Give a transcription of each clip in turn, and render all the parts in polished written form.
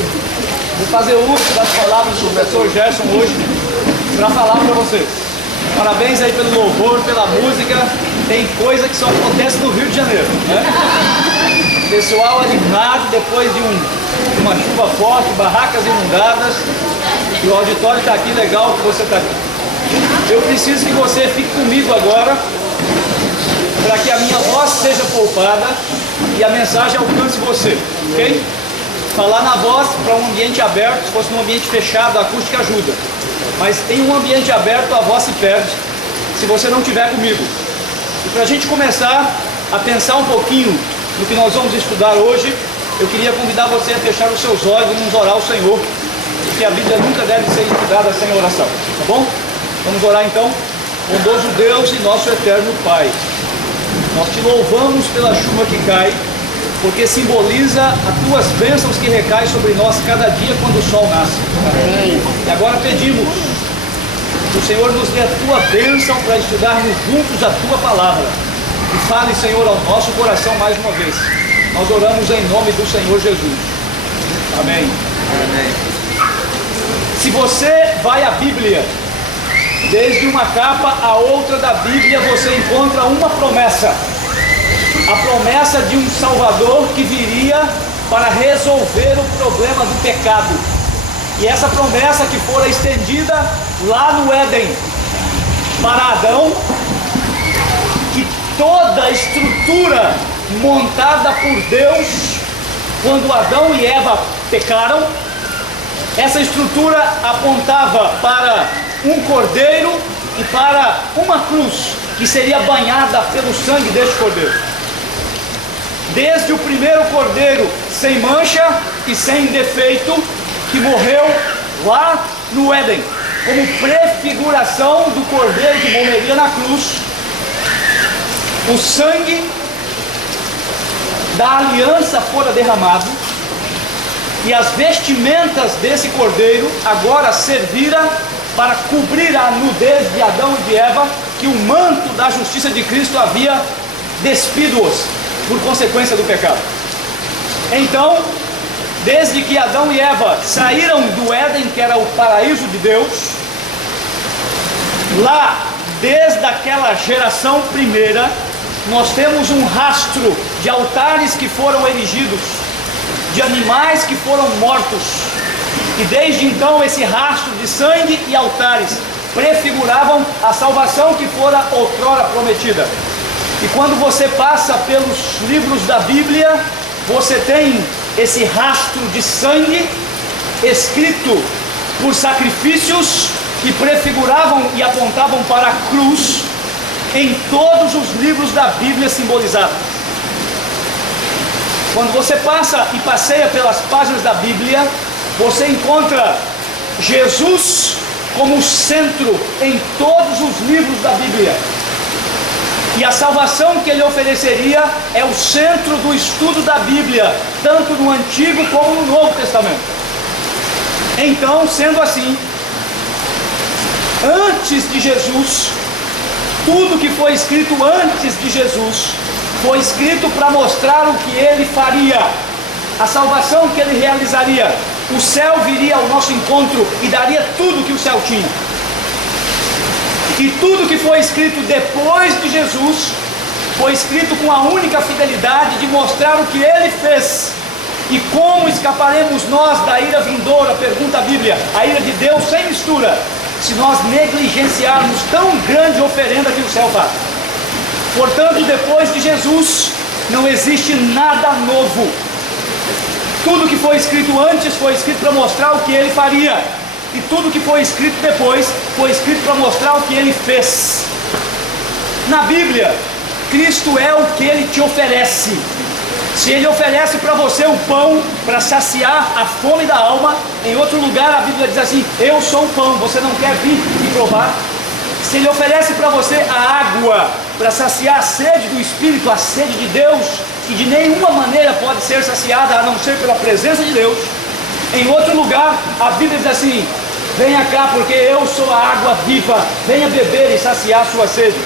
Vou fazer uso das palavras do professor Gerson hoje para falar para vocês. Parabéns aí pelo louvor, pela música. Tem coisa que só acontece no Rio de Janeiro, né? Pessoal animado depois de uma chuva forte, barracas inundadas. E o auditório está aqui, legal que você está aqui. Eu preciso que você fique comigo agora, para que a minha voz seja poupada e a mensagem alcance você, ok? Falar na voz para um ambiente aberto, se fosse num ambiente fechado, a acústica ajuda. Mas em um ambiente aberto, a voz se perde, se você não estiver comigo. E para a gente começar a pensar um pouquinho no que nós vamos estudar hoje, eu queria convidar você a fechar os seus olhos e vamos orar ao Senhor, porque a Bíblia nunca deve ser estudada sem oração, tá bom? Vamos orar então. Bondoso Deus e nosso eterno Pai, nós te louvamos pela chuva que cai, porque simboliza as tuas bênçãos que recaem sobre nós cada dia quando o sol nasce. Amém. E agora pedimos que o Senhor nos dê a tua bênção para estudarmos juntos a tua palavra. E fale, Senhor, ao nosso coração mais uma vez. Nós oramos em nome do Senhor Jesus. Amém. Amém. Se você vai à Bíblia, desde uma capa a outra da Bíblia, você encontra uma promessa. A promessa de um Salvador que viria para resolver o problema do pecado. E essa promessa que fora estendida lá no Éden para Adão, que toda a estrutura montada por Deus quando Adão e Eva pecaram, essa estrutura apontava para um cordeiro e para uma cruz que seria banhada pelo sangue deste cordeiro. Desde o primeiro cordeiro sem mancha e sem defeito, que morreu lá no Éden, como prefiguração do cordeiro que morreria na cruz, o sangue da aliança fora derramado, e as vestimentas desse cordeiro agora serviram para cobrir a nudez de Adão e de Eva, que o manto da justiça de Cristo havia despido-os por consequência do pecado. Então, desde que Adão e Eva saíram do Éden, que era o paraíso de Deus, lá, desde aquela geração primeira, nós temos um rastro de altares que foram erigidos, de animais que foram mortos, e desde então esse rastro de sangue e altares prefiguravam a salvação que fora outrora prometida. E quando você passa pelos livros da Bíblia, você tem esse rastro de sangue escrito por sacrifícios que prefiguravam e apontavam para a cruz em todos os livros da Bíblia simbolizados. Quando você passa e passeia pelas páginas da Bíblia, você encontra Jesus como centro em todos os livros da Bíblia. E a salvação que ele ofereceria é o centro do estudo da Bíblia, tanto no Antigo como no Novo Testamento. Então, sendo assim, antes de Jesus, tudo que foi escrito antes de Jesus, foi escrito para mostrar o que ele faria, a salvação que ele realizaria. O céu viria ao nosso encontro e daria tudo que o céu tinha. E tudo que foi escrito depois de Jesus foi escrito com a única fidelidade de mostrar o que ele fez. E como escaparemos nós da ira vindoura, pergunta a Bíblia, a ira de Deus sem mistura, se nós negligenciarmos tão grande oferenda que o céu faz. Portanto, depois de Jesus, não existe nada novo. Tudo que foi escrito antes foi escrito para mostrar o que ele faria. E tudo que foi escrito depois foi escrito para mostrar o que ele fez. Na Bíblia, Cristo é o que ele te oferece. Se ele oferece para você o pão para saciar a fome da alma, em outro lugar a Bíblia diz assim: eu sou o pão, você não quer vir e provar? Se ele oferece para você a água para saciar a sede do Espírito, a sede de Deus, que de nenhuma maneira pode ser saciada a não ser pela presença de Deus, em outro lugar a Bíblia diz assim: venha cá porque eu sou a água viva, venha beber e saciar a sua sede.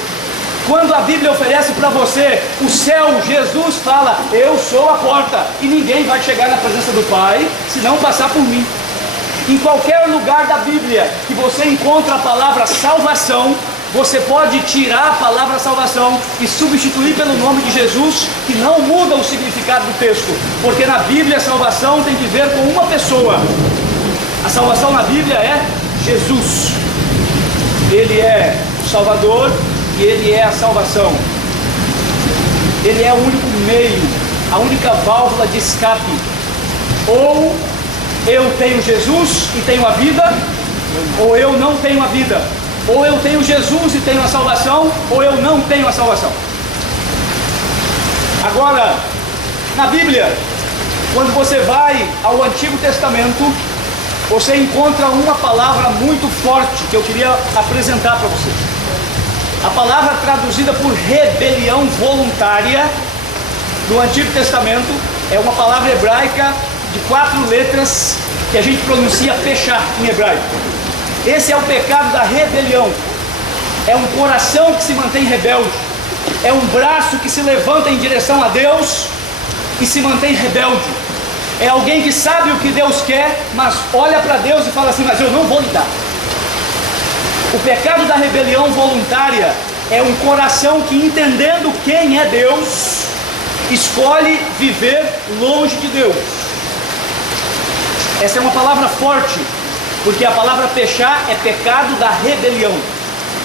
Quando a Bíblia oferece para você o céu, Jesus fala: eu sou a porta, e ninguém vai chegar na presença do Pai se não passar por mim. Em qualquer lugar da Bíblia que você encontra a palavra salvação, você pode tirar a palavra salvação e substituir pelo nome de Jesus, que não muda o significado do texto, porque na Bíblia a salvação tem que ver com uma pessoa. A salvação na Bíblia é Jesus. Ele é o Salvador e Ele é a salvação. Ele é o único meio, a única válvula de escape. Ou eu tenho Jesus e tenho a vida, ou eu não tenho a vida. Ou eu tenho Jesus e tenho a salvação, ou eu não tenho a salvação. Agora, na Bíblia, quando você vai ao Antigo Testamento, você encontra uma palavra muito forte que eu queria apresentar para você. A palavra traduzida por rebelião voluntária no Antigo Testamento é uma palavra hebraica de 4 letras que a gente pronuncia pechá em hebraico. Esse é o pecado da rebelião. É um coração que se mantém rebelde. É um braço que se levanta em direção a Deus e se mantém rebelde. É alguém que sabe o que Deus quer, mas olha para Deus e fala assim: mas eu não vou lhe dar. O pecado da rebelião voluntária é um coração que, entendendo quem é Deus, escolhe viver longe de Deus. Essa é uma palavra forte, porque a palavra pechá é pecado da rebelião.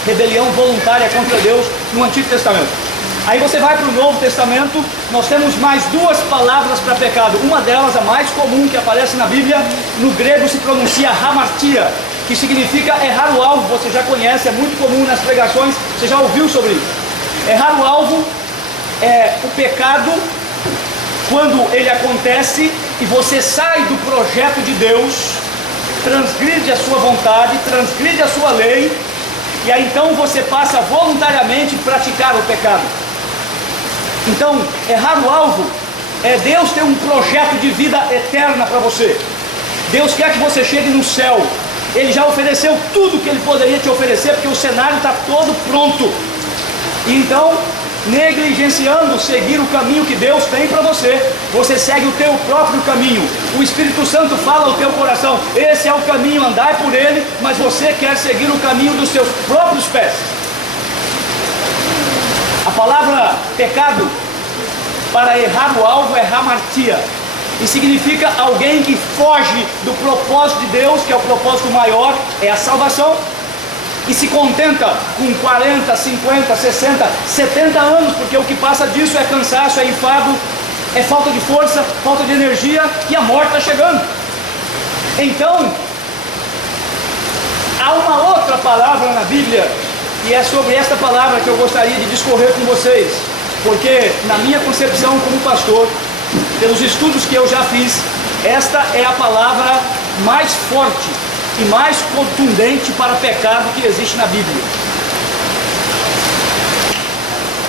Rebelião voluntária contra Deus no Antigo Testamento. Aí você vai para o Novo Testamento, nós temos mais 2 palavras para pecado. Uma delas, a mais comum que aparece na Bíblia, no grego se pronuncia hamartia, que significa errar o alvo. Você já conhece, é muito comum nas pregações, você já ouviu sobre isso. Errar o alvo é o pecado quando ele acontece e você sai do projeto de Deus, transgride a sua vontade, transgride a sua lei, e aí então você passa voluntariamente a praticar o pecado. Então, errar o alvo é Deus ter um projeto de vida eterna para você. Deus quer que você chegue no céu. Ele já ofereceu tudo que Ele poderia te oferecer, porque o cenário está todo pronto. E então, negligenciando seguir o caminho que Deus tem para você, você segue o teu próprio caminho. O Espírito Santo fala ao teu coração: esse é o caminho, andai por ele, mas você quer seguir o caminho dos seus próprios pés. A palavra pecado para errar o alvo é hamartia, e significa alguém que foge do propósito de Deus, que é o propósito maior, é a salvação, e se contenta com 40, 50, 60, 70 anos, porque o que passa disso é cansaço, é enfado, é falta de força, falta de energia, e a morte está chegando. Então, há uma outra palavra na Bíblia, e é sobre esta palavra que eu gostaria de discorrer com vocês, porque na minha concepção como pastor, pelos estudos que eu já fiz, esta é a palavra mais forte e mais contundente para pecado que existe na Bíblia.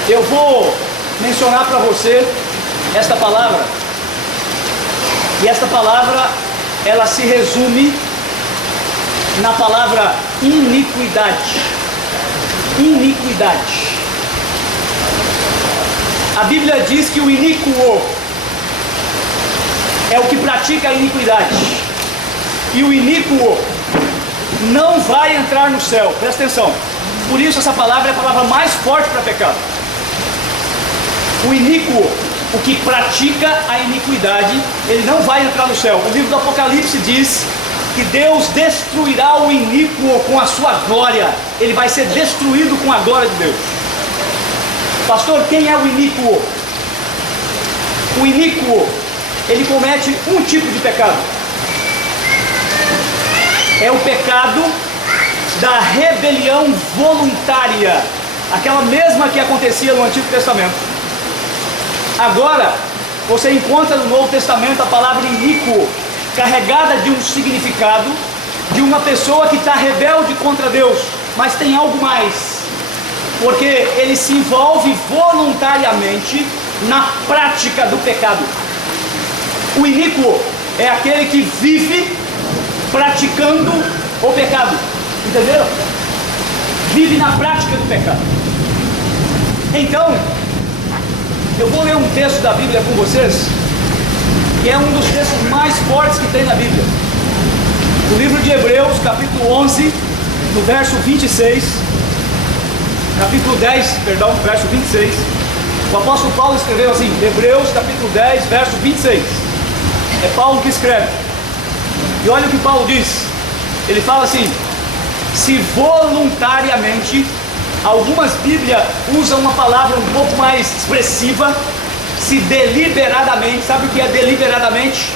Eu vou mencionar para você esta palavra, e esta palavra ela se resume na palavra iniquidade. Iniquidade. A Bíblia diz que o iníquo é o que pratica a iniquidade, e o iníquo não vai entrar no céu. Presta atenção. Por isso essa palavra é a palavra mais forte para pecado. O iníquo, o que pratica a iniquidade, ele não vai entrar no céu. O livro do Apocalipse diz que Deus destruirá o iníquo com a sua glória. Ele vai ser destruído com a glória de Deus. Pastor, quem é o iníquo? O iníquo, ele comete um tipo de pecado. É o pecado da rebelião voluntária, aquela mesma que acontecia no Antigo Testamento. Agora, você encontra no Novo Testamento a palavra iníquo, carregada de um significado, de uma pessoa que está rebelde contra Deus, mas tem algo mais, porque ele se envolve voluntariamente na prática do pecado. O iníquo é aquele que vive praticando o pecado, entenderam? Vive na prática do pecado. Então, eu vou ler um texto da Bíblia com vocês, que é um dos textos mais fortes que tem na Bíblia. O livro de Hebreus, capítulo 11, no verso 26, capítulo 10, perdão, verso 26, o apóstolo Paulo escreveu assim, Hebreus, capítulo 10, verso 26, é Paulo que escreve, e olha o que Paulo diz, ele fala assim, se voluntariamente, algumas Bíblias usam uma palavra um pouco mais expressiva, se deliberadamente, sabe o que é deliberadamente?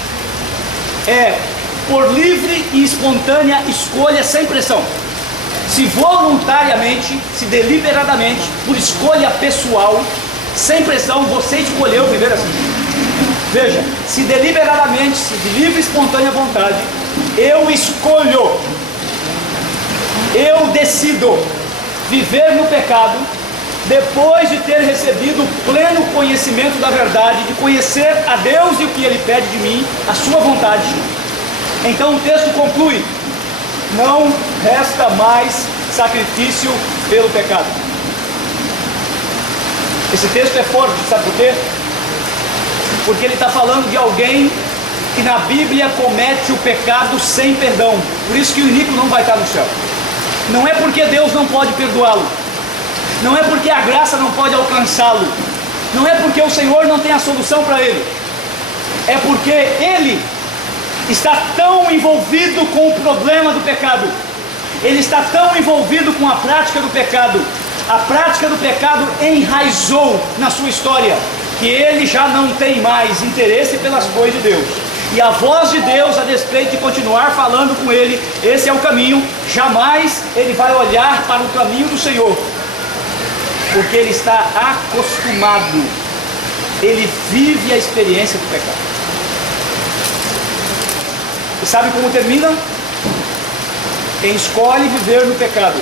É por livre e espontânea escolha sem pressão. Se voluntariamente, se deliberadamente, por escolha pessoal, sem pressão, você escolheu viver assim. Veja, se deliberadamente, se de livre e espontânea vontade, eu escolho, eu decido viver no pecado, depois de ter recebido pleno conhecimento da verdade, de conhecer a Deus e o que Ele pede de mim, a sua vontade. Então o texto conclui, não resta mais sacrifício pelo pecado. Esse texto é forte, sabe por quê? Porque ele está falando de alguém que na Bíblia comete o pecado sem perdão. Por isso que o iníquo não vai estar no céu. Não é porque Deus não pode perdoá-lo. Não é porque a graça não pode alcançá-lo. Não é porque o Senhor não tem a solução para ele. É porque ele está tão envolvido com o problema do pecado. Ele está tão envolvido com a prática do pecado. A prática do pecado enraizou na sua história, que ele já não tem mais interesse pelas coisas de Deus. E a voz de Deus, a despeito de continuar falando com ele, esse é o caminho, jamais ele vai olhar para o caminho do Senhor, porque ele está acostumado, ele vive a experiência do pecado. E sabe como termina? Quem escolhe viver no pecado,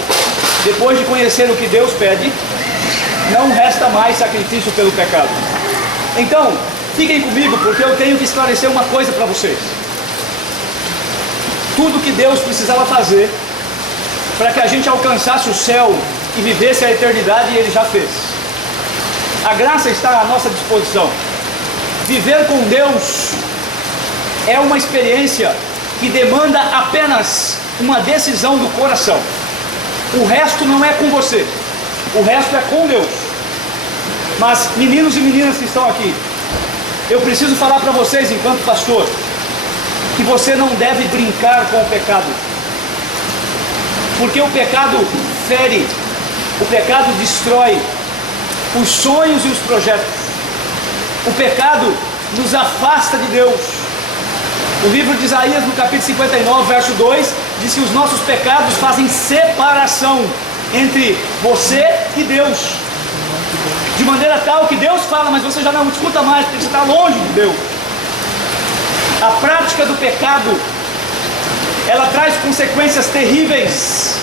depois de conhecer o que Deus pede, não resta mais sacrifício pelo pecado. Então, fiquem comigo, porque eu tenho que esclarecer uma coisa para vocês. Tudo que Deus precisava fazer para que a gente alcançasse o céu e vivesse a eternidade, Ele já fez. A graça está à nossa disposição. Viver com Deus é uma experiência que demanda apenas uma decisão do coração. O resto não é com você, o resto é com Deus. Mas meninos e meninas que estão aqui, eu preciso falar para vocês, enquanto pastor, que você não deve brincar com o pecado, porque o pecado fere, o pecado destrói os sonhos e os projetos. O pecado nos afasta de Deus. O livro de Isaías, no capítulo 59, verso 2, diz que os nossos pecados fazem separação entre você e Deus, de maneira tal que Deus fala, mas você já não escuta mais, porque você está longe de Deus. A prática do pecado, ela traz consequências terríveis,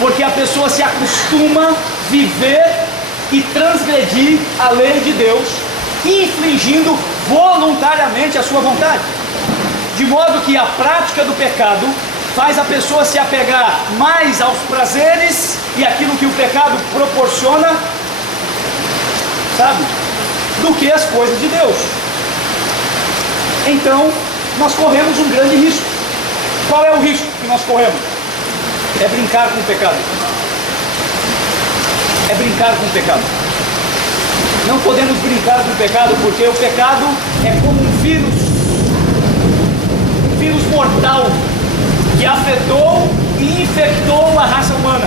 porque a pessoa se acostuma a viver e transgredir a lei de Deus, infligindo voluntariamente a sua vontade, de modo que a prática do pecado faz a pessoa se apegar mais aos prazeres e aquilo que o pecado proporciona, sabe, do que as coisas de Deus. Então, nós corremos um grande risco. Qual é o risco que nós corremos? É brincar com o pecado. É brincar com o pecado. Não podemos brincar com o pecado, porque o pecado é como um vírus mortal, que afetou e infectou a raça humana.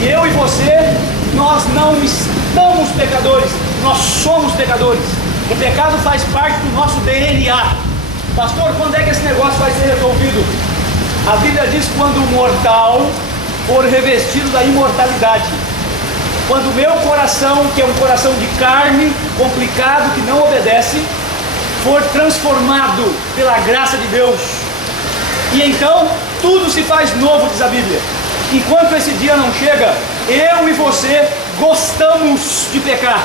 E eu e você, nós não estamos pecadores, nós somos pecadores. O pecado faz parte do nosso DNA. Pastor, quando é que esse negócio vai ser resolvido? A Bíblia diz: quando o mortal for revestido da imortalidade. Quando o meu coração, que é um coração de carne, complicado, que não obedece, for transformado pela graça de Deus. E então, tudo se faz novo, diz a Bíblia. Enquanto esse dia não chega, eu e você gostamos de pecar.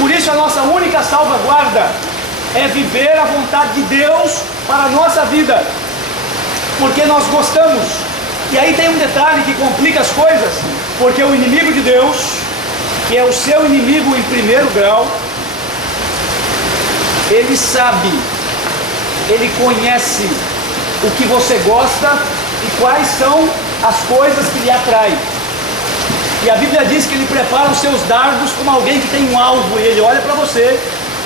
Por isso a nossa única salvaguarda é viver a vontade de Deus para a nossa vida, porque nós gostamos. E aí tem um detalhe que complica as coisas, porque o inimigo de Deus, que é o seu inimigo em primeiro grau, ele sabe, ele conhece o que você gosta e quais são as coisas que lhe atraem. E a Bíblia diz que ele prepara os seus dardos como alguém que tem um alvo, e ele olha para você,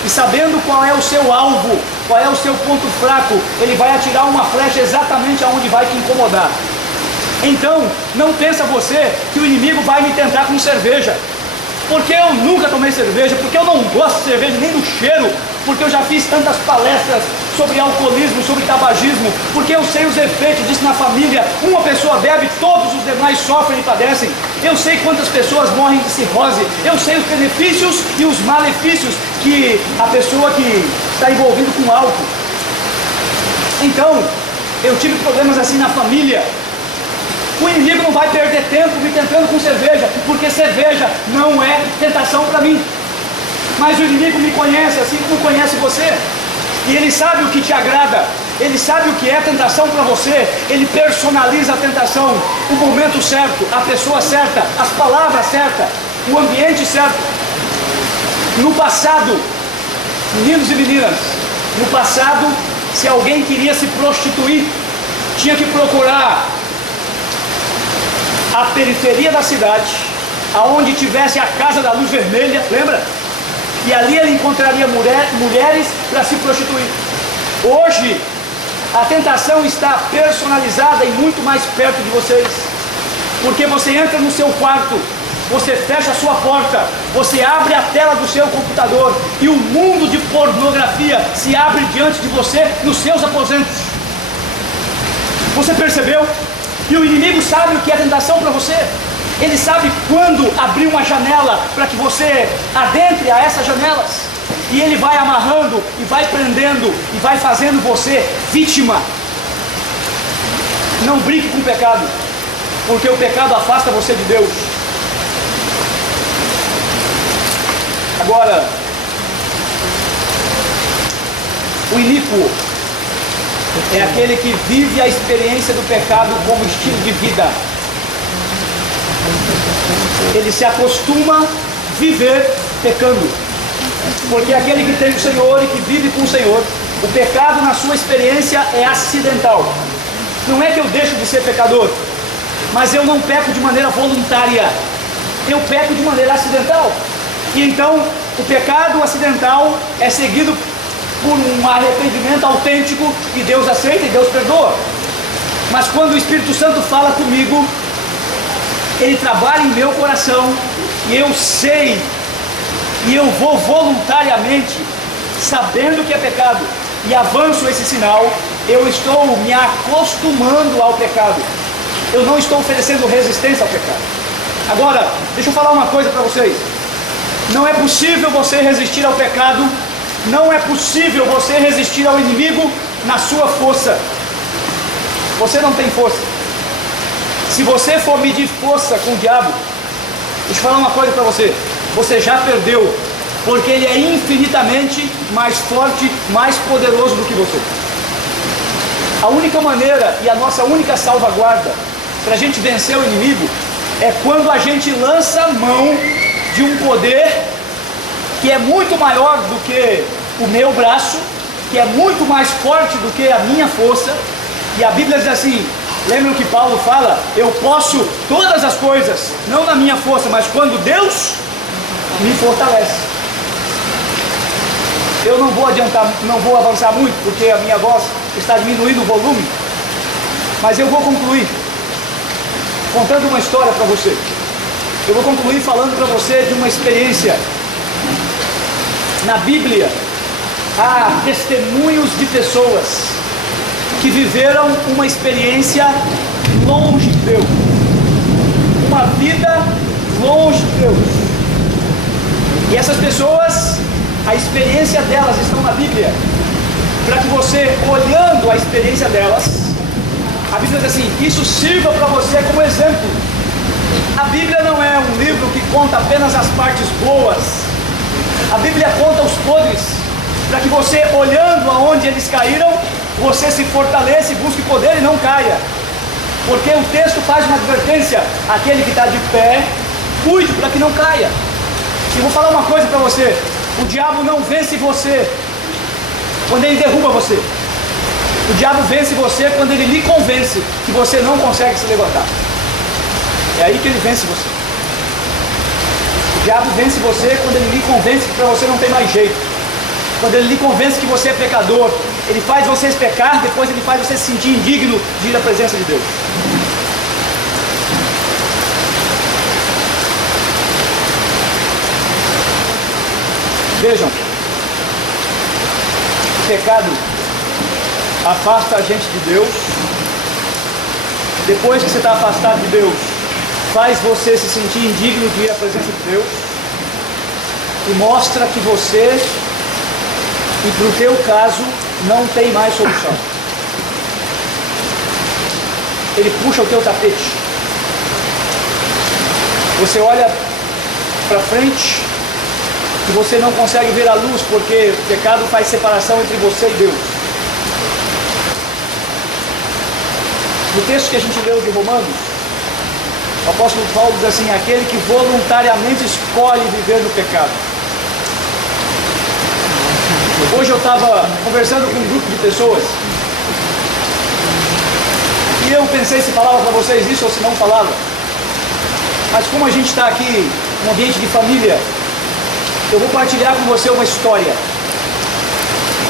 e sabendo qual é o seu alvo, qual é o seu ponto fraco, ele vai atirar uma flecha exatamente aonde vai te incomodar. Então, não pensa você que o inimigo vai me tentar com cerveja, porque eu nunca tomei cerveja, porque eu não gosto de cerveja nem do cheiro, porque eu já fiz tantas palestras sobre alcoolismo, sobre tabagismo, porque eu sei os efeitos disso na família. Uma pessoa bebe, todos os demais sofrem e padecem. Eu sei quantas pessoas morrem de cirrose, eu sei os benefícios e os malefícios que a pessoa que está envolvida com álcool. Então, eu tive problemas assim na família. O inimigo não vai perder tempo me tentando com cerveja, porque cerveja não é tentação para mim. Mas o inimigo me conhece assim como conhece você, e ele sabe o que te agrada, ele sabe o que é tentação para você, ele personaliza a tentação, o momento certo, a pessoa certa, as palavras certas, o ambiente certo. No passado, meninos e meninas, no passado, se alguém queria se prostituir, tinha que procurar a periferia da cidade, aonde tivesse a casa da luz vermelha, lembra? E ali ele encontraria mulheres para se prostituir. Hoje, a tentação está personalizada e muito mais perto de vocês, porque você entra no seu quarto, você fecha a sua porta, você abre a tela do seu computador e o mundo de pornografia se abre diante de você nos seus aposentos. Você percebeu? E o inimigo sabe o que é tentação para você. Ele sabe quando abrir uma janela para que você adentre a essas janelas. E ele vai amarrando, e vai prendendo, e vai fazendo você vítima. Não brinque com o pecado, porque o pecado afasta você de Deus. Agora, o iníquo é aquele que vive a experiência do pecado como estilo de vida. Ele se acostuma a viver pecando, porque aquele que tem o Senhor e que vive com o Senhor, o pecado na sua experiência é acidental. Não é que eu deixo de ser pecador, mas eu não peco de maneira voluntária, eu peco de maneira acidental. E então o pecado acidental é seguido por um arrependimento autêntico, e Deus aceita e Deus perdoa. Mas quando o Espírito Santo fala comigo, ele trabalha em meu coração, e eu sei, e eu vou voluntariamente, sabendo que é pecado, e avanço esse sinal, eu estou me acostumando ao pecado. Eu não estou oferecendo resistência ao pecado. Agora, deixa eu falar uma coisa para vocês. Não é possível você resistir ao pecado, não é possível você resistir ao inimigo na sua força. Você não tem força. Se você for medir força com o diabo, deixa eu falar uma coisa para você. Você já perdeu, porque ele é infinitamente mais forte, mais poderoso do que você. A única maneira e a nossa única salvaguarda para a gente vencer o inimigo é quando a gente lança mão de um poder que é muito maior do que o meu braço, que é muito mais forte do que a minha força. E a Bíblia diz assim, lembram que Paulo fala, eu posso todas as coisas, não na minha força, mas quando Deus me fortalece. Eu não vou adiantar, não vou avançar muito, porque a minha voz está diminuindo o volume, mas eu vou concluir contando uma história para você. Eu vou concluir falando para você de uma experiência. Na Bíblia há testemunhos de pessoas que viveram uma experiência longe de Deus, uma vida longe de Deus. E essas pessoas, a experiência delas estão na Bíblia, para que você, olhando a experiência delas, a Bíblia diz assim, isso sirva para você como exemplo. A Bíblia não é um livro que conta apenas as partes boas. A Bíblia conta os podres, para que você, olhando aonde eles caíram, você se fortaleça e busque poder e não caia. Porque o texto faz uma advertência, aquele que está de pé, cuide para que não caia. E vou falar uma coisa para você: o diabo não vence você quando ele derruba você. O diabo vence você quando ele lhe convence que você não consegue se levantar. É aí que ele vence você. O diabo vence você quando ele lhe convence que para você não tem mais jeito. Quando ele lhe convence que você é pecador, ele faz você pecar, depois ele faz você se sentir indigno de ir à presença de Deus. Vejam, o pecado afasta a gente de Deus. Depois que você está afastado de Deus, faz você se sentir indigno de ir à presença de Deus e mostra que você, e para o teu caso, não tem mais solução. Ele puxa o teu tapete. Você olha para frente e você não consegue ver a luz, porque o pecado faz separação entre você e Deus. No texto que a gente leu de Romanos, o apóstolo Paulo diz assim: aquele que voluntariamente escolhe viver no pecado. Hoje eu estava conversando com um grupo de pessoas e eu pensei se falava para vocês isso ou se não falava. Mas como a gente está aqui num ambiente de família, eu vou partilhar com você uma história.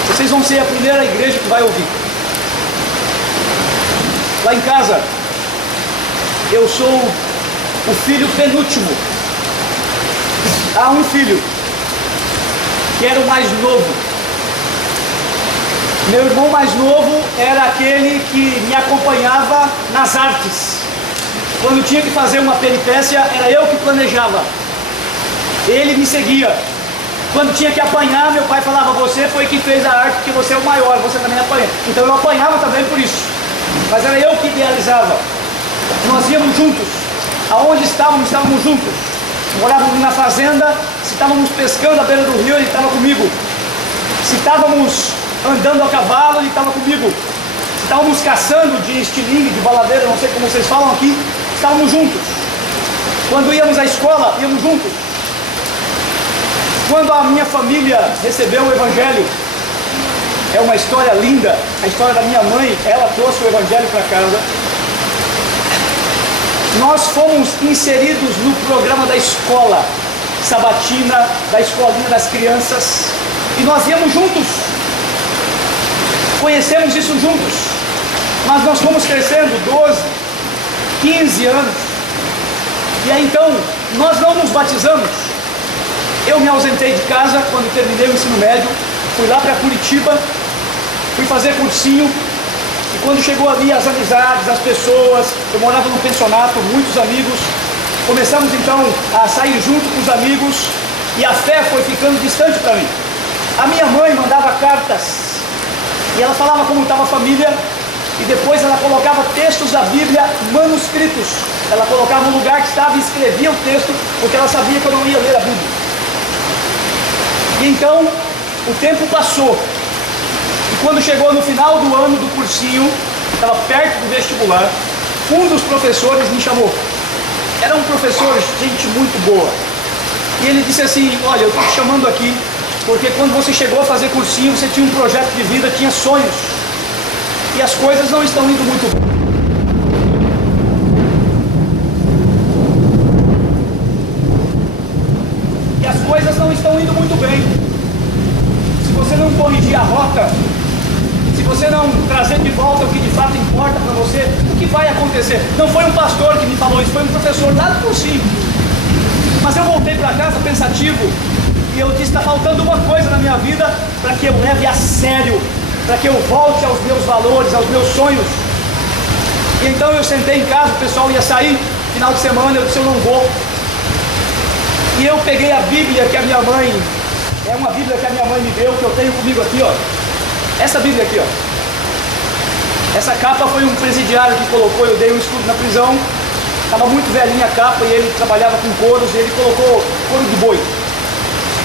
Vocês vão ser a primeira igreja que vai ouvir. Lá em casa, eu sou o filho penúltimo. Há um filho que era o mais novo. Meu irmão mais novo era aquele que me acompanhava nas artes. Quando tinha que fazer uma peripécia, era eu que planejava. Ele me seguia. Quando tinha que apanhar, meu pai falava: você foi quem fez a arte, porque você é o maior, você também apanha. Então eu apanhava também por isso. Mas era eu que idealizava. Nós íamos juntos. Aonde estávamos juntos. Morávamos na fazenda. Se estávamos pescando à beira do rio, ele estava comigo. Se estávamos andando a cavalo, ele estava comigo. Se estávamos caçando de estilingue, de baladeira, não sei como vocês falam aqui, estávamos juntos. Quando íamos à escola, íamos juntos. Quando a minha família recebeu o Evangelho, é uma história linda, a história da minha mãe, ela trouxe o Evangelho para casa. Nós fomos inseridos no programa da escola sabatina, da escolinha das crianças, e nós íamos juntos. Conhecemos isso juntos, mas nós fomos crescendo 12, 15 anos, e aí então nós não nos batizamos. Eu me ausentei de casa quando terminei o ensino médio, fui lá para Curitiba, fui fazer cursinho, e quando chegou ali as amizades, as pessoas, eu morava num pensionato, muitos amigos, começamos então a sair junto com os amigos, e a fé foi ficando distante para mim. A minha mãe mandava cartas, e ela falava como estava a família, e depois ela colocava textos da Bíblia manuscritos. Ela colocava no lugar que estava e escrevia o texto, porque ela sabia que eu não ia ler a Bíblia. E então, o tempo passou. E quando chegou no final do ano do cursinho, estava perto do vestibular, um dos professores me chamou. Era um professor, gente muito boa. E ele disse assim: olha, eu estou te chamando aqui porque quando você chegou a fazer cursinho, você tinha um projeto de vida, tinha sonhos. E as coisas não estão indo muito bem. E as coisas não estão indo muito bem. Se você não corrigir a rota, se você não trazer de volta o que de fato importa para você, o que vai acontecer? Não foi um pastor que me falou isso, foi um professor lá do cursinho. Mas eu voltei para casa pensativo, e eu disse: está faltando uma coisa na minha vida para que eu leve a sério, para que eu volte aos meus valores, aos meus sonhos. E então eu sentei em casa, o pessoal ia sair, final de semana, eu disse: eu não vou. E eu peguei a Bíblia que a minha mãe, é uma Bíblia que a minha mãe me deu, que eu tenho comigo aqui, ó. Essa Bíblia aqui, ó. Essa capa foi um presidiário que colocou, eu dei um estudo na prisão, estava muito velhinha a capa, e ele trabalhava com couros, e ele colocou couro de boi.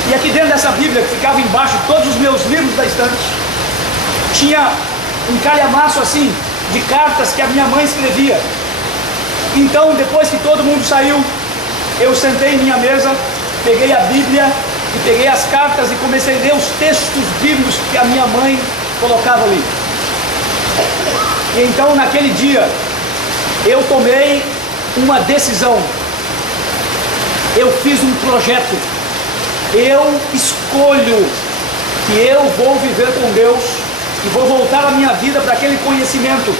E aqui dentro dessa Bíblia, que ficava embaixo de todos os meus livros da estante, tinha um calhamaço assim, de cartas que a minha mãe escrevia. Então, depois que todo mundo saiu, eu sentei em minha mesa peguei a Bíblia e peguei as cartas e comecei a ler os textos bíblicos que a minha mãe colocava ali. E então naquele dia eu tomei uma decisão, eu fiz um projeto, eu escolho que eu vou viver com Deus e vou voltar a minha vida para aquele conhecimento.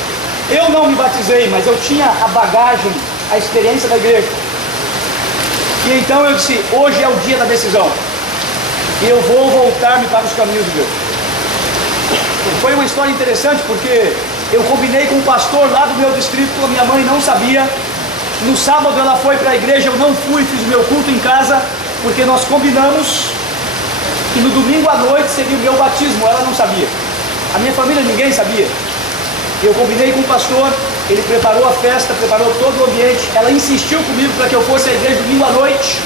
Eu não me batizei, mas eu tinha a bagagem, a experiência da igreja. E então eu disse, hoje é o dia da decisão. E eu vou voltar-me para os caminhos de Deus. Foi uma história interessante porque eu combinei com um pastor lá do meu distrito, a minha mãe não sabia. No sábado ela foi para a igreja, eu não fui, fiz o meu culto em casa, porque nós combinamos que no domingo à noite seria o meu batismo, ela não sabia. A minha família ninguém sabia. Eu combinei com o pastor, ele preparou a festa, preparou todo o ambiente, ela insistiu comigo para que eu fosse à igreja domingo à noite,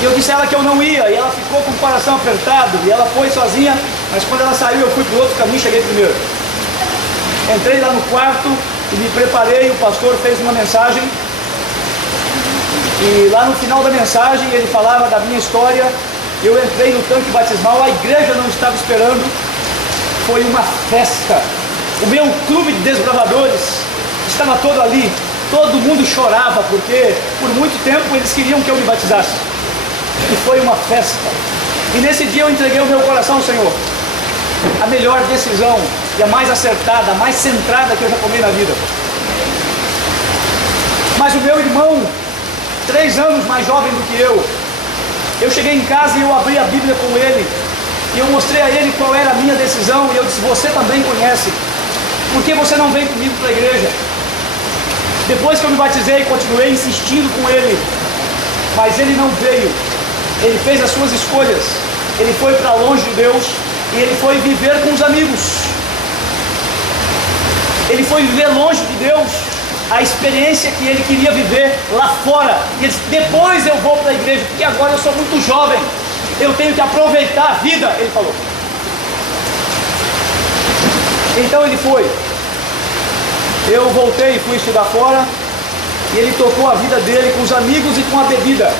e eu disse a ela que eu não ia, e ela ficou com o coração apertado, e ela foi sozinha, mas quando ela saiu eu fui para o outro caminho, cheguei primeiro. Entrei lá no quarto e me preparei, o pastor fez uma mensagem, e lá no final da mensagem ele falava da minha história. Eu entrei no tanque batismal, a igreja não estava esperando, foi uma festa. O meu clube de desbravadores estava todo ali, todo mundo chorava, porque por muito tempo eles queriam que eu me batizasse. E foi uma festa. E nesse dia eu entreguei o meu coração ao Senhor. A melhor decisão, e a mais acertada, a mais centrada que eu já tomei na vida. Mas o meu irmão, 3 anos mais jovem do que eu cheguei em casa e eu abri a Bíblia com ele, e eu mostrei a ele qual era a minha decisão, e eu disse, você também conhece, por que você não vem comigo para a igreja? Depois que eu me batizei, continuei insistindo com ele, mas ele não veio. Ele fez as suas escolhas, ele foi para longe de Deus, e ele foi viver com os amigos, ele foi viver longe de Deus, a experiência que ele queria viver lá fora. E ele disse, depois eu vou para a igreja, porque agora eu sou muito jovem, eu tenho que aproveitar a vida, ele falou. Então ele foi. Eu voltei e fui estudar fora, e ele tocou a vida dele com os amigos e com a bebida.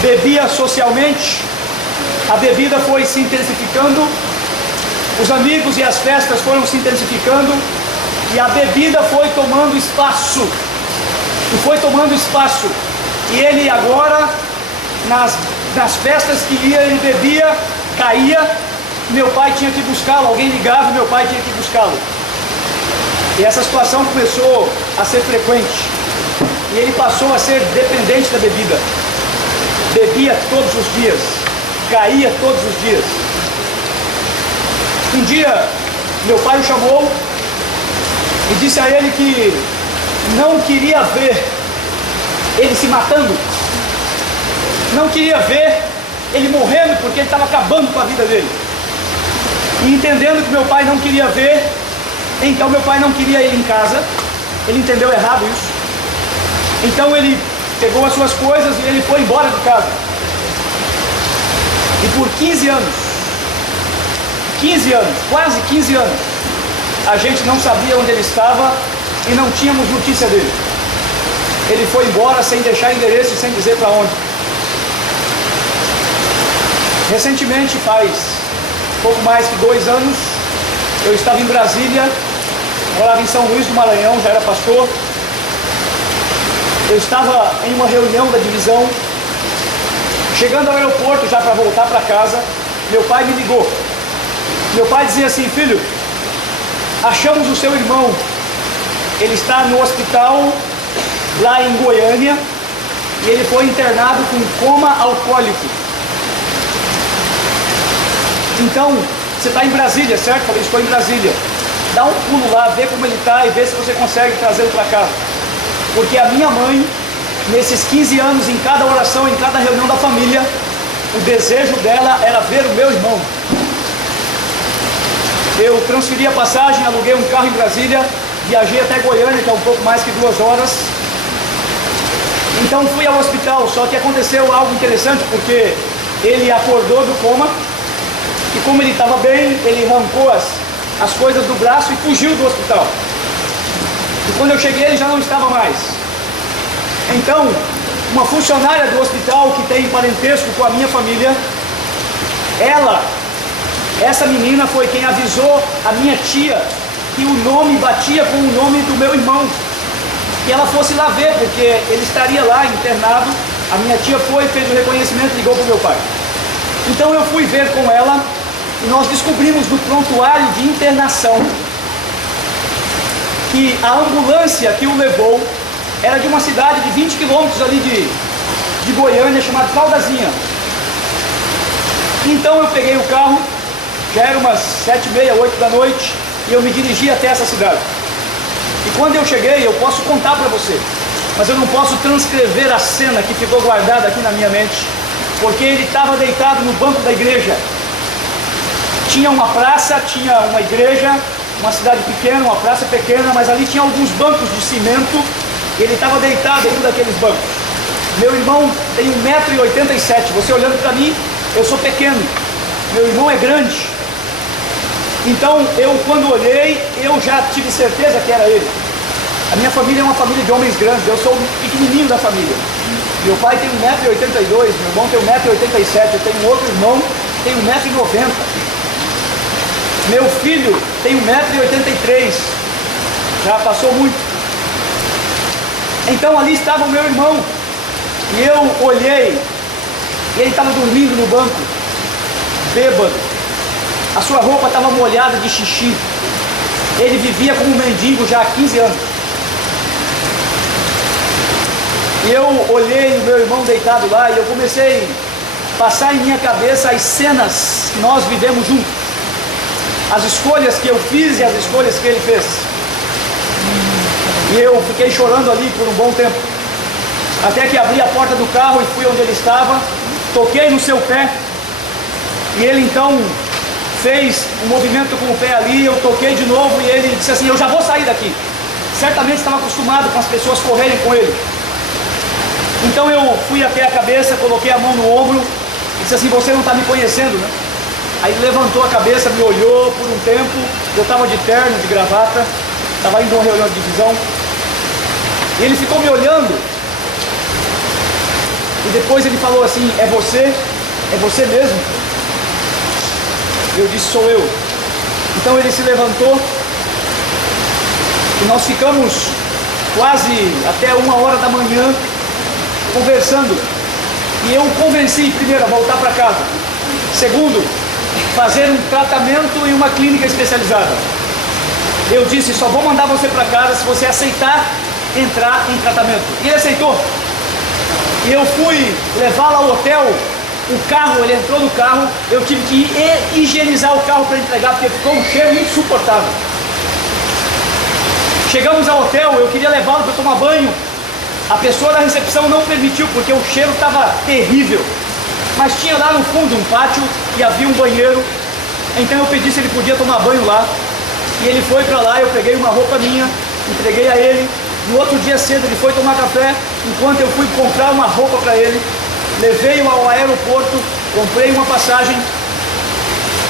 Bebia socialmente, a bebida foi se intensificando, os amigos e as festas foram se intensificando, e a bebida foi tomando espaço, e ele agora, nas festas que ia, ele bebia, caía, meu pai tinha que buscá-lo, alguém ligava e meu pai tinha que buscá-lo. E essa situação começou a ser frequente, e ele passou a ser dependente da bebida, bebia todos os dias, caía todos os dias. Um dia, meu pai o chamou, e disse a ele que não queria ver ele se matando, não queria ver ele morrendo, porque ele estava acabando com a vida dele. E entendendo que meu pai não queria ver, então meu pai não queria ele em casa, ele entendeu errado isso. Então ele pegou as suas coisas e ele foi embora de casa. E por 15 anos, quase 15 anos, a gente não sabia onde ele estava e não tínhamos notícia dele. Ele foi embora sem deixar endereço, sem dizer para onde. Recentemente, faz pouco mais que 2 anos, eu estava em Brasília, morava em São Luís do Maranhão, já era pastor. Eu estava em uma reunião da divisão, chegando ao aeroporto já para voltar para casa, meu pai me ligou. Meu pai dizia assim, filho, achamos o seu irmão, ele está no hospital lá em Goiânia e ele foi internado com coma alcoólico. Então, você está em Brasília, certo? Eu falei, estou em Brasília. Dá um pulo lá, vê como ele está e vê se você consegue trazê-lo para casa. Porque a minha mãe, nesses 15 anos, em cada oração, em cada reunião da família, o desejo dela era ver o meu irmão. Eu transferi a passagem, aluguei um carro em Brasília, viajei até Goiânia, que é um pouco mais que 2 horas. Então fui ao hospital, só que aconteceu algo interessante, porque ele acordou do coma, e como ele estava bem, ele arrancou as coisas do braço e fugiu do hospital. E quando eu cheguei, ele já não estava mais. Então, uma funcionária do hospital que tem parentesco com a minha família, essa menina foi quem avisou a minha tia que o nome batia com o nome do meu irmão, que ela fosse lá ver, porque ele estaria lá internado. A minha tia foi, fez o reconhecimento, ligou para o meu pai. Então eu fui ver com ela e nós descobrimos no prontuário de internação que a ambulância que o levou era de uma cidade de 20 quilômetros ali de Goiânia, chamada Caldazinha. Então eu peguei o carro, já era umas 7h30, 8 da noite, e eu me dirigi até essa cidade. E quando eu cheguei, eu posso contar para você, mas eu não posso transcrever a cena que ficou guardada aqui na minha mente, porque ele estava deitado no banco da igreja. Tinha uma praça, tinha uma igreja, uma cidade pequena, uma praça pequena, mas ali tinha alguns bancos de cimento, e ele estava deitado em um daqueles bancos. Meu irmão tem 1,87 m, você olhando para mim, eu sou pequeno, meu irmão é grande. Então eu, quando olhei, eu já tive certeza que era ele. A minha família é uma família de homens grandes, eu sou o pequenininho da família. Meu pai tem 1,82 m, meu irmão tem 1,87 m, eu tenho um outro irmão que tem 1,90 m. Meu filho tem 1,83 m, já passou muito. Então ali estava o meu irmão, e eu olhei, e ele estava dormindo no banco, bêbado. A sua roupa estava molhada de xixi. Ele vivia como um mendigo já há 15 anos. E eu olhei o meu irmão deitado lá e eu comecei a passar em minha cabeça as cenas que nós vivemos juntos. As escolhas que eu fiz e as escolhas que ele fez. E eu fiquei chorando ali por um bom tempo. Até que abri a porta do carro e fui onde ele estava. Toquei no seu pé. E ele então fez um movimento com o pé ali, eu toquei de novo e ele disse assim, eu já vou sair daqui. Certamente estava acostumado com as pessoas correrem com ele. Então eu fui até a cabeça, coloquei a mão no ombro e disse assim, você não está me conhecendo, né? Aí ele levantou a cabeça, me olhou por um tempo, eu estava de terno, de gravata, estava indo a uma reunião de divisão, e ele ficou me olhando, e depois ele falou assim, é você mesmo? Eu disse, sou eu. Então ele se levantou e nós ficamos quase até 1h da manhã conversando. E eu o convenci, primeiro, a voltar para casa. Segundo, fazer um tratamento em uma clínica especializada. Eu disse, só vou mandar você para casa se você aceitar entrar em tratamento. E ele aceitou. E eu fui levá-lo ao hotel. O carro, ele entrou no carro, eu tive que ir higienizar o carro para entregar, porque ficou um cheiro insuportável. Chegamos ao hotel, eu queria levá-lo para tomar banho. A pessoa da recepção não permitiu, porque o cheiro estava terrível. Mas tinha lá no fundo um pátio e havia um banheiro. Então eu pedi se ele podia tomar banho lá. E ele foi para lá, eu peguei uma roupa minha, entreguei a ele. No outro dia cedo ele foi tomar café, enquanto eu fui comprar uma roupa para ele. Levei-o ao aeroporto, comprei uma passagem,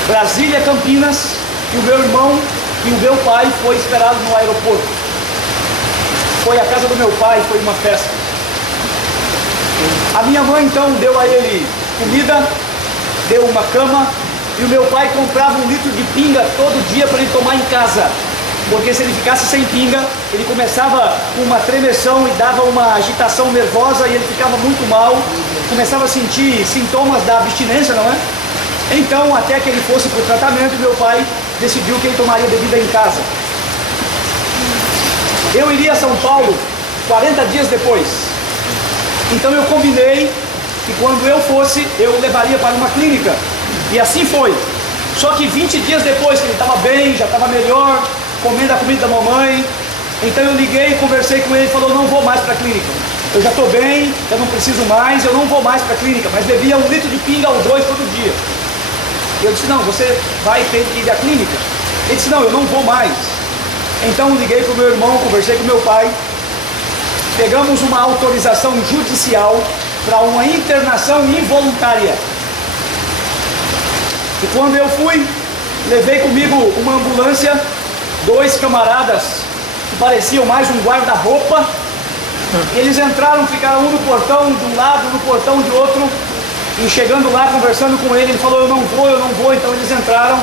Brasília, Campinas, e o meu irmão e o meu pai foi esperado no aeroporto. Foi a casa do meu pai, foi uma festa. A minha mãe então deu a ele comida, deu uma cama, e o meu pai comprava 1 litro de pinga todo dia para ele tomar em casa. Porque se ele ficasse sem pinga, ele começava com uma tremeção e dava uma agitação nervosa e ele ficava muito mal, começava a sentir sintomas da abstinência, não é? Então, até que ele fosse para o tratamento, meu pai decidiu que ele tomaria bebida em casa. Eu iria a São Paulo 40 dias depois. Então eu combinei que quando eu fosse, eu o levaria para uma clínica. E assim foi. Só que 20 dias depois que ele estava bem, já estava melhor, comendo a comida da mamãe, então eu liguei, conversei com ele, ele falou, não vou mais para a clínica, eu já estou bem, eu não preciso mais, eu não vou mais para a clínica, mas bebia 1 litro de pinga ou 2 todo dia. Eu disse, não, você vai ter que ir à clínica. Ele disse, não, eu não vou mais. Então liguei para o meu irmão, conversei com meu pai, pegamos uma autorização judicial para uma internação involuntária. E quando eu fui, levei comigo uma ambulância, 2 camaradas que pareciam mais um guarda-roupa, Eles entraram, ficaram um no portão de um lado, no portão de outro. E chegando lá, conversando com ele, ele falou, eu não vou. Então eles entraram.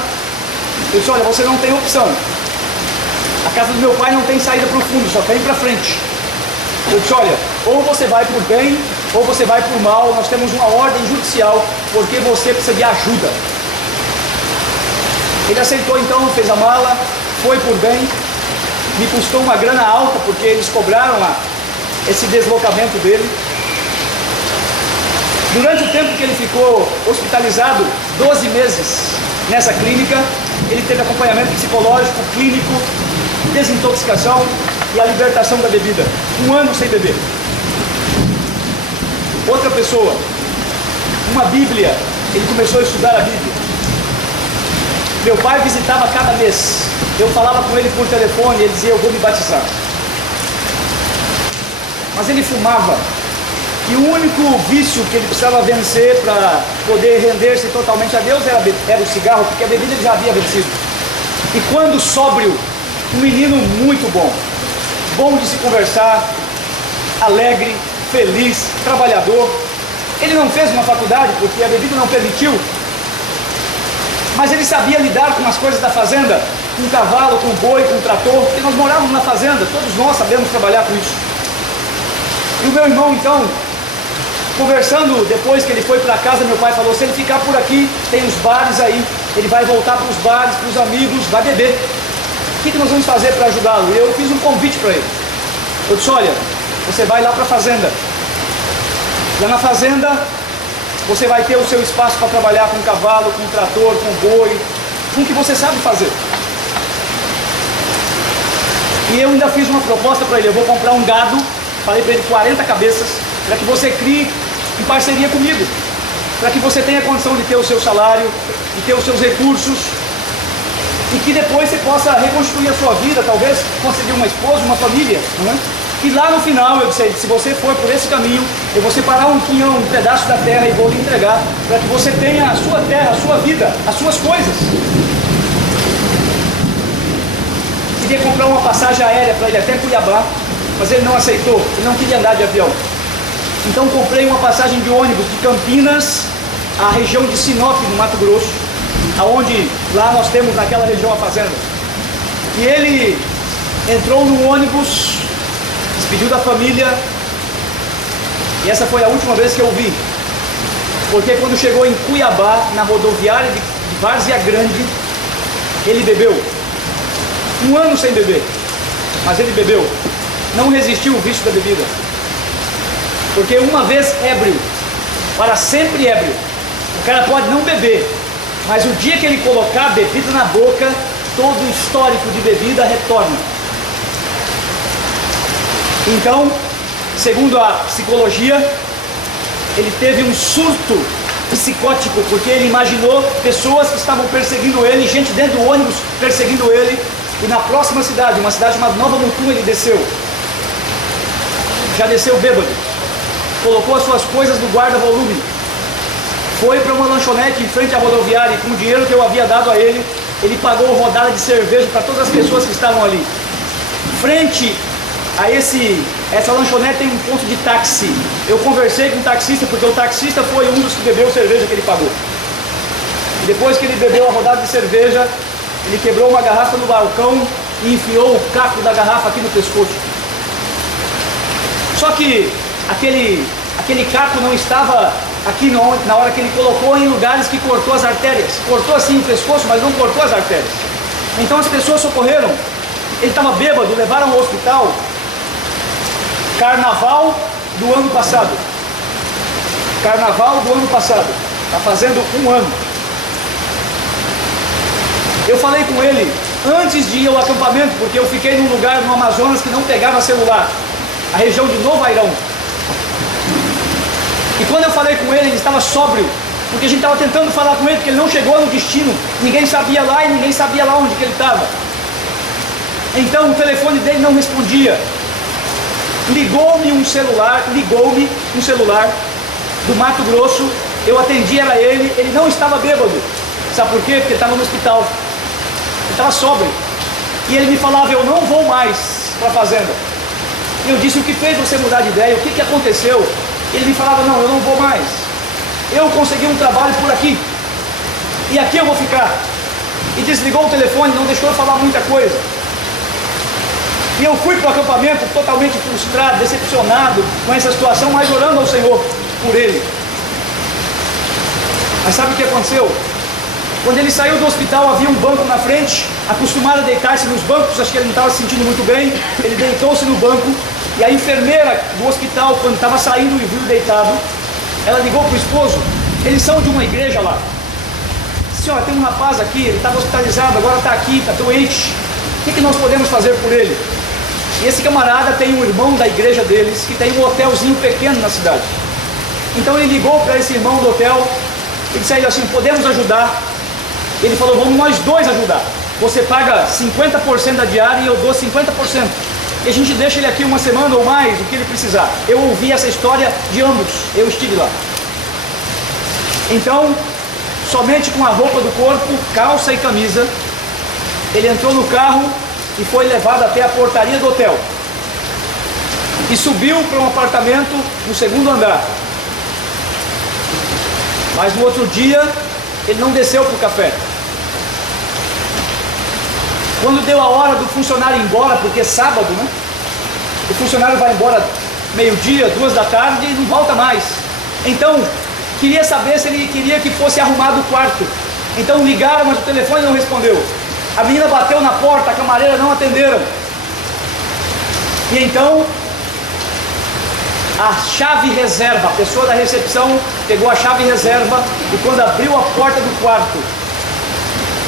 Eu disse, olha, você não tem opção. A casa do meu pai não tem saída para o fundo, só tem para frente. Eu disse, olha, ou você vai por bem, ou você vai por mal. Nós temos uma ordem judicial, porque você precisa de ajuda. Ele aceitou então, fez a mala, foi por bem. Me custou uma grana alta, porque eles cobraram lá esse deslocamento dele. Durante o tempo que ele ficou hospitalizado, 12 meses nessa clínica, ele teve acompanhamento psicológico, clínico, desintoxicação e a libertação da bebida. 1 ano sem beber. Outra pessoa, uma Bíblia, ele começou a estudar a Bíblia. Meu pai visitava cada mês. Eu falava com ele por telefone, ele dizia, eu vou me batizar. Mas ele fumava. E o único vício que ele precisava vencer para poder render-se totalmente a Deus era o cigarro, porque a bebida ele já havia vencido. E quando sóbrio, um menino muito bom, bom de se conversar, alegre, feliz, trabalhador. Ele não fez uma faculdade porque a bebida não permitiu, mas ele sabia lidar com as coisas da fazenda, com o cavalo, com o boi, com o trator, porque nós morávamos na fazenda, todos nós sabemos trabalhar com isso. E o meu irmão então, conversando depois que ele foi para casa, meu pai falou, se ele ficar por aqui, tem os bares aí, ele vai voltar para os bares, para os amigos, vai beber. O que nós vamos fazer para ajudá-lo? E eu fiz um convite para ele. Eu disse, olha, você vai lá para a fazenda. Lá na fazenda, você vai ter o seu espaço para trabalhar com cavalo, com trator, com boi, com o que você sabe fazer. E eu ainda fiz uma proposta para ele, eu vou comprar um gado, falei para ele 40 cabeças, para que você crie em parceria comigo, para que você tenha condição de ter o seu salário, de ter os seus recursos, e que depois você possa reconstruir a sua vida, talvez conseguir uma esposa, uma família, não é? E lá no final eu disse, se você for por esse caminho, eu vou separar um quinhão, um pedaço da terra e vou lhe entregar, para que você tenha a sua terra, a sua vida, as suas coisas. Queria comprar uma passagem aérea para ele até Cuiabá, mas ele não aceitou, ele não queria andar de avião. Então comprei uma passagem de ônibus de Campinas à região de Sinop, no Mato Grosso, aonde lá nós temos naquela região a fazenda. E ele entrou no ônibus, despediu da família, e essa foi a última vez que eu vi. Porque quando chegou em Cuiabá, na rodoviária de Várzea Grande, ele bebeu. 1 ano sem beber, mas ele bebeu. Não resistiu ao vício da bebida. Porque uma vez ébrio, para sempre ébrio. O cara pode não beber, mas o dia que ele colocar a bebida na boca, todo o histórico de bebida retorna. Então, segundo a psicologia, ele teve um surto psicótico, porque ele imaginou pessoas que estavam perseguindo ele, gente dentro do ônibus perseguindo ele, e na próxima cidade, uma cidade chamada Nova Mutum, ele desceu. Já desceu bêbado, colocou as suas coisas no guarda-volume, foi para uma lanchonete em frente à rodoviária, e com o dinheiro que eu havia dado a ele, ele pagou rodada de cerveja para todas as pessoas que estavam ali. Frente a essa lanchonete tem um ponto de táxi. Eu conversei com o taxista, porque o taxista foi um dos que bebeu a cerveja que ele pagou. E depois que ele bebeu a rodada de cerveja, ele quebrou uma garrafa no balcão e enfiou o caco da garrafa aqui no pescoço. Só que aquele caco não estava aqui na hora que ele colocou, em lugares que cortou as artérias. Cortou assim o pescoço, mas não cortou as artérias. Então as pessoas socorreram. Ele estava bêbado, levaram ao hospital. Carnaval do ano passado. Carnaval do ano passado. Está fazendo 1 ano. Eu falei com ele antes de ir ao acampamento, porque eu fiquei num lugar no Amazonas que não pegava celular, a região de Novo Airão. E quando eu falei com ele estava sóbrio, porque a gente estava tentando falar com ele, porque ele não chegou no destino, ninguém sabia lá e ninguém sabia lá onde que ele estava. Então o telefone dele não respondia. Ligou-me um celular do Mato Grosso, eu atendi, era ele não estava bêbado. Sabe por quê? Porque ele estava no hospital. Ele estava sóbrio. E ele me falava, eu não vou mais para a fazenda. E eu disse: o que fez você mudar de ideia? O que aconteceu? Ele me falava: não, eu não vou mais. Eu consegui um trabalho por aqui. E aqui eu vou ficar. E desligou o telefone, não deixou eu falar muita coisa. E eu fui para o acampamento totalmente frustrado, decepcionado com essa situação, mas orando ao Senhor por ele. Mas sabe o que aconteceu? Quando ele saiu do hospital, havia um banco na frente, acostumado a deitar-se nos bancos, acho que ele não estava se sentindo muito bem, ele deitou-se no banco, e a enfermeira do hospital, quando estava saindo e viu deitado, ela ligou para o esposo: eles são de uma igreja lá. Senhora, tem um rapaz aqui, ele estava hospitalizado, agora está aqui, está doente, o que nós podemos fazer por ele? E esse camarada tem um irmão da igreja deles, que tem um hotelzinho pequeno na cidade. Então ele ligou para esse irmão do hotel e disse a ele assim: podemos ajudar? Ele falou: vamos nós dois ajudar. Você paga 50% da diária e eu dou 50%. E a gente deixa ele aqui uma semana ou mais, o que ele precisar. Eu ouvi essa história de ambos, eu estive lá. Então, somente com a roupa do corpo, calça e camisa, ele entrou no carro e foi levado até a portaria do hotel. E subiu para um apartamento no segundo andar. Mas no outro dia, ele não desceu para o café. Quando deu a hora do funcionário ir embora, porque é sábado, né? O funcionário vai embora meio-dia, 2 da tarde e não volta mais. Então, queria saber se ele queria que fosse arrumado o quarto. Então ligaram, mas o telefone não respondeu. A menina bateu na porta, a camareira não atenderam. E então, a chave reserva, a pessoa da recepção pegou a chave reserva e quando abriu a porta do quarto,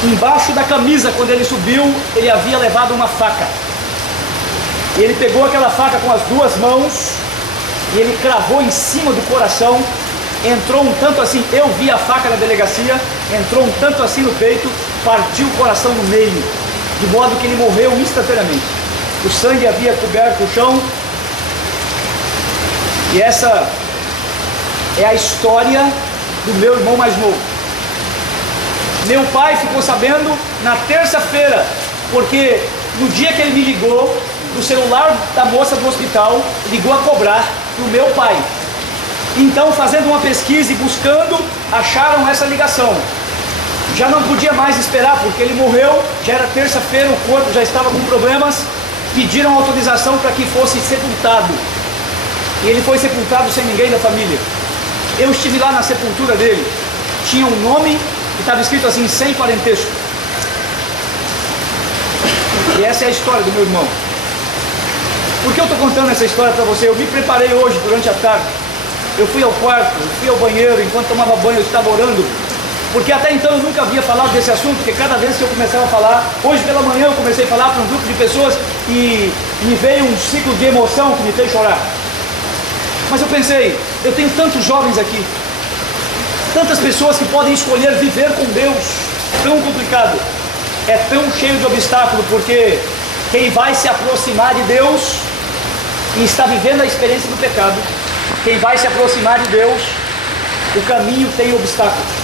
embaixo da camisa, quando ele subiu, ele havia levado uma faca. E ele pegou aquela faca com as 2 mãos e ele cravou em cima do coração. Entrou um tanto assim, eu vi a faca na delegacia, entrou um tanto assim no peito, partiu o coração no meio, de modo que ele morreu instantaneamente. O sangue havia coberto o chão. E essa é a história do meu irmão mais novo. Meu pai ficou sabendo na terça-feira, porque no dia que ele me ligou, do celular da moça do hospital, ligou a cobrar para o meu pai. Então, fazendo uma pesquisa e buscando, acharam essa ligação. Já não podia mais esperar, porque ele morreu, já era terça-feira, o corpo já estava com problemas, pediram autorização para que fosse sepultado. E ele foi sepultado sem ninguém da família. Eu estive lá na sepultura dele, tinha um nome e estava escrito assim: sem parentesco. E essa é a história do meu irmão. Por que eu estou contando essa história para você? Eu me preparei hoje durante a tarde. Eu fui ao quarto, eu fui ao banheiro, enquanto tomava banho eu estava orando. Porque até então eu nunca havia falado desse assunto, porque cada vez que eu começava a falar, hoje pela manhã eu comecei a falar para um grupo de pessoas e me veio um ciclo de emoção que me fez chorar. Mas eu pensei, eu tenho tantos jovens aqui, tantas pessoas que podem escolher viver com Deus, tão complicado, é tão cheio de obstáculos, porque quem vai se aproximar de Deus e está vivendo a experiência do pecado, quem vai se aproximar de Deus, o caminho tem obstáculos.